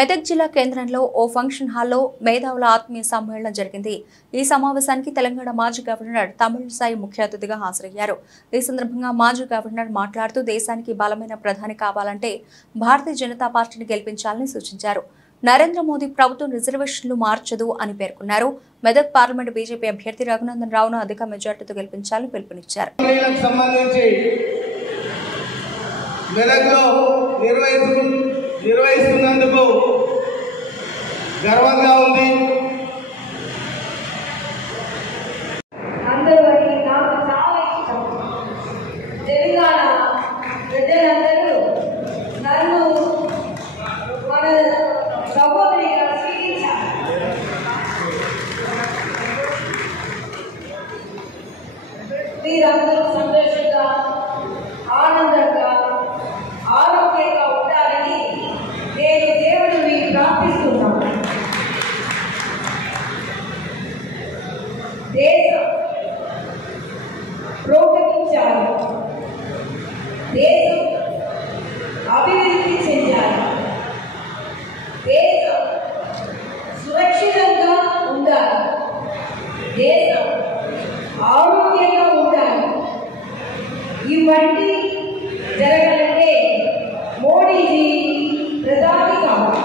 మెదక్ జిల్లా కేంద్రంలో ఓ ఫంక్షన్ హాల్లో మేధావుల ఆత్మీయ సమ్మేళనం జరిగింది. ఈ సమావేశానికి తెలంగాణ మాజీ గవర్నర్ తమిళిసై ముఖ్య అతిథిగా హాజరయ్యారు. ఈ సందర్భంగా మాజీ గవర్నర్ మాట్లాడుతూ దేశానికి బలమైన ప్రధాని కావాలంటే భారతీయ జనతా పార్టీని గెలిపించాలని సూచించారు. నరేంద్ర మోదీ ప్రభుత్వం రిజర్వేషన్లు మార్చదు అని పేర్కొన్నారు. మెదక్ పార్లమెంట్ బీజేపీ అభ్యర్థి రఘునందన్ రావును అధిక మెజార్టీతో గెలిపించాలని పిలుపునిచ్చారు. నిర్వహిస్తున్నందుకు గర్వంగా ఉంది. అందరికీ నాకు చాలా ఇష్టం. తెలంగాణ ప్రజలందరూ నన్ను మన సహోదరిగా స్వీకరించారు. మీరందరూ సంతోషంగా, ఆనందంగా, ఆరోగ్యంగా ఉండాలని నేను దేవుడిని ప్రార్థిస్తున్నాను. దేశం ప్రోత్సహించాలి, దేశం అభివృద్ధి చెందాలి, దేశం సురక్షితంగా ఉండాలి, దేశం ఆరోగ్యంగా ఉండాలి. ఇవన్నీ జరగాలంటే మోడీజీ ప్రధాని కావాలి.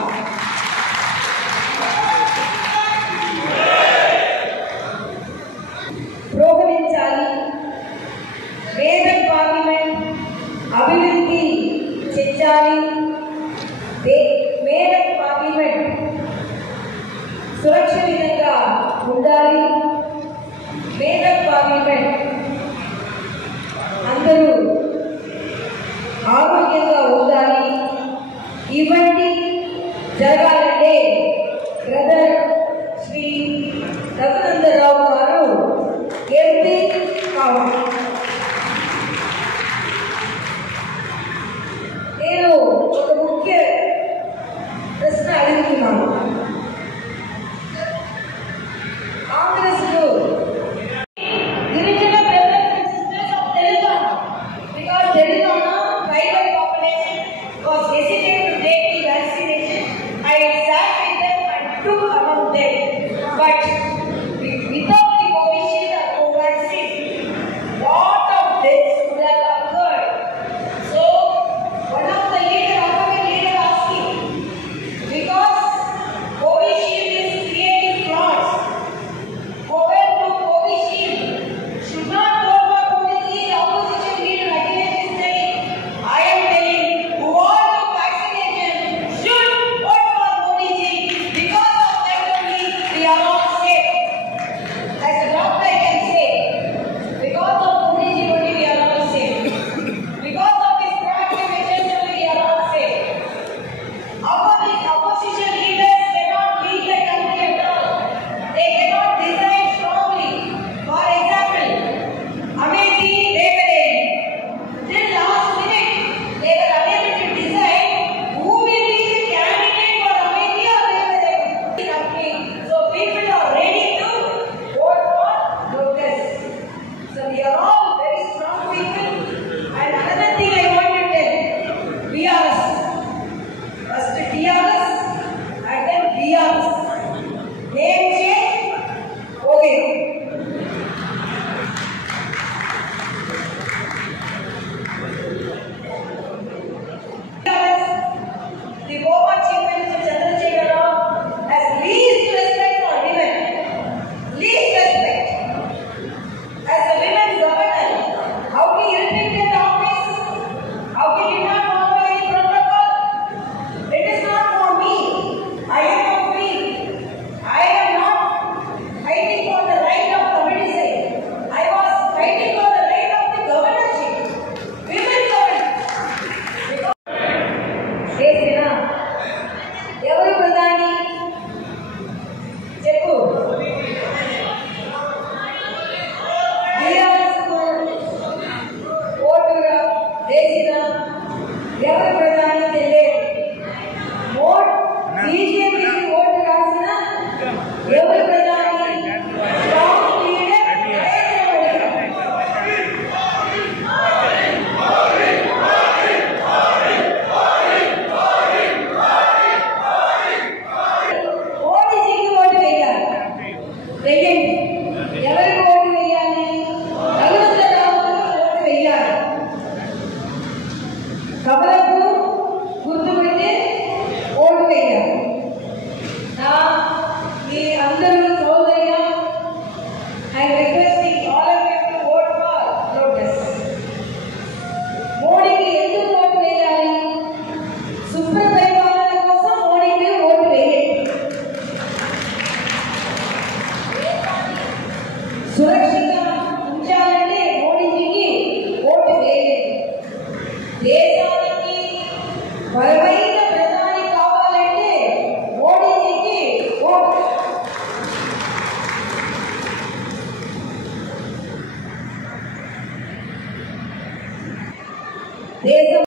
ప్రోత్సహించాలి. మేదక్ పార్లమెంట్ అభివృద్ధి చెందాలి. మేదక్ పార్లమెంట్ సురక్షితంగా ఉండాలి. మేదక్ పార్లమెంట్ అందరూ ఆరోగ్యంగా ఉండాలి. ఇవన్నీ జరగాలంటే బ్రదర్ శ్రీ రఘునందన్ రావు గారు ఎంపీ కావాలి. నేను ఒక ముఖ్య ప్రశ్న అడుగుతున్నాను. కాంగ్రెస్లో గిరిజన brothers and sisters of Telangana, because Telangana tribal population was hesitant to take the vaccination. I sat with them and took among them, but without the Covishield or Covaxin, lot of deaths would have occurred. So one of the leader asking, because Covishield is creating clots, COVID to Covishield should not go for Modi. The opposition leader again is saying, I am telling who want to vaccination should vote for Modi ji, because of that only we are all safe. As a doctor I can say, because of Modi ji only we are all safe. Because of his proactive measures only we are all safe. Opposition leaders cannot lead the country at all. They cannot design strongly. For example, Amethi Devere, till last minute they were unable to decide who will be the candidate for Amethi or Devere. So people are ready to vote for Lotus. So we are all very strong people. And another thing I want to tell, BRS. First TRS and then BRS. Name change, okay. The former Chief Minister Chandrasekhar Rao has least respect for women. Least respect. As a women governor, how he irritated the office, how he did not follow any protocol. It is not for me. I am not free. I am not fighting for the right of community. I was fighting for the right of the governorship. Women government. చేసినా ఎవరు ప్రధాని చెప్పు. ఓటుగా వేసిన ఎవరు ప్రధాని తెలియదు. బీజేపీకి vote రాసిన ఎవరు ప్రధాని strong leader I am requesting all of you to vote for Lotus. మోడీకి ఎందుకు ఓటు వేయాలి? సూపర్ పరిపాలన కోసం మోడీకి ఓటు వేయండి. సురక్షితంగా ఉంచాలంటే మోడీజీకి ఓటు వేయండి. దేశానికి బలమైన ప్రధాని కావాలంటే మోడీజీకి ఓటు. దేశం